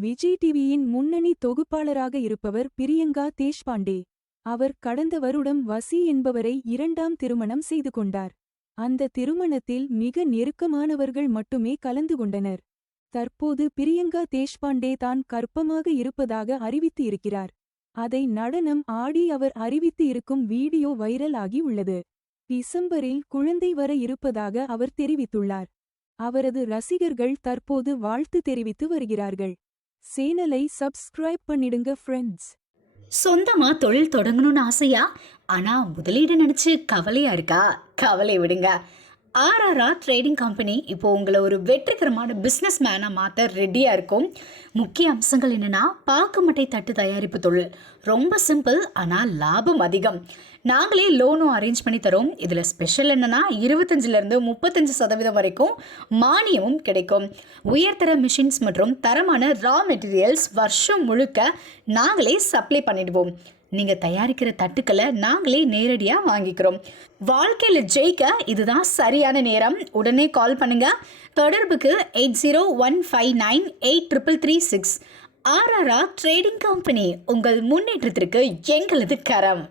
விஜய் டிவியின் முன்னணி தொகுப்பாளராக இருப்பவர் பிரியங்கா தேஷ்பாண்டே. அவர் கடந்த வருடம் வசி என்பவரை 2ஆம் திருமணம் செய்து கொண்டார். அந்த திருமணத்தில் மிக நெருக்கமானவர்கள் மட்டுமே கலந்து கொண்டனர். தற்போது பிரியங்கா தேஷ்பாண்டே தான் கர்ப்பமாக இருப்பதாக அறிவித்து இருக்கிறார். அதை நடனம் ஆடி அவர் அறிவித்து இருக்கும் வீடியோ வைரல் ஆகி உள்ளது. டிசம்பரில் குழந்தை வர இருப்பதாக அவர் தெரிவித்துள்ளார். அவரது ரசிகர்கள் தற்போது வாழ்த்து தெரிவித்து வருகிறார்கள். சேனலை சப்ஸ்கிரைப் பண்ணிடுங்க ஃப்ரெண்ட்ஸ். சொந்தமா தொழில் தொடங்கணும்னு ஆசையா? ஆனா முதலீடு நினைச்சு கவலையா இருக்கா? கவலை விடுங்க. ஆர்ஆர்ஆர் ட்ரேடிங் கம்பெனி இப்போ உங்களை ஒரு வெற்றிகரமான பிஸ்னஸ் மேனாக மாற்ற ரெடியாக இருக்கும். முக்கிய அம்சங்கள் என்னென்னா, பாக்கு மட்டை தட்டு தயாரிப்பு தொழில் ரொம்ப சிம்பிள், ஆனால் லாபம் அதிகம். நாங்களே லோனும் அரேஞ்ச் பண்ணி தரோம். இதில் ஸ்பெஷல் என்னென்னா 25% 35% வரைக்கும் மானியமும் கிடைக்கும். உயர்தர மிஷின்ஸ் மற்றும் தரமான ரா மெட்டீரியல்ஸ் வருஷம் முழுக்க நாங்களே சப்ளை பண்ணிடுவோம். நீங்கள் தயாரிக்கிற தட்டுக்களை நாங்களே நேரடியாக வாங்கிக்கிறோம். வாழ்க்கையில் ஜெயிக்க இதுதான் சரியான நேரம். உடனே கால் பண்ணுங்க. தொடர்புக்கு 8015983336. ஆர்ஆர்ஆர் ட்ரேடிங் கம்பெனி, உங்கள் முன்னேற்றத்திற்கு எங்களது கரம்.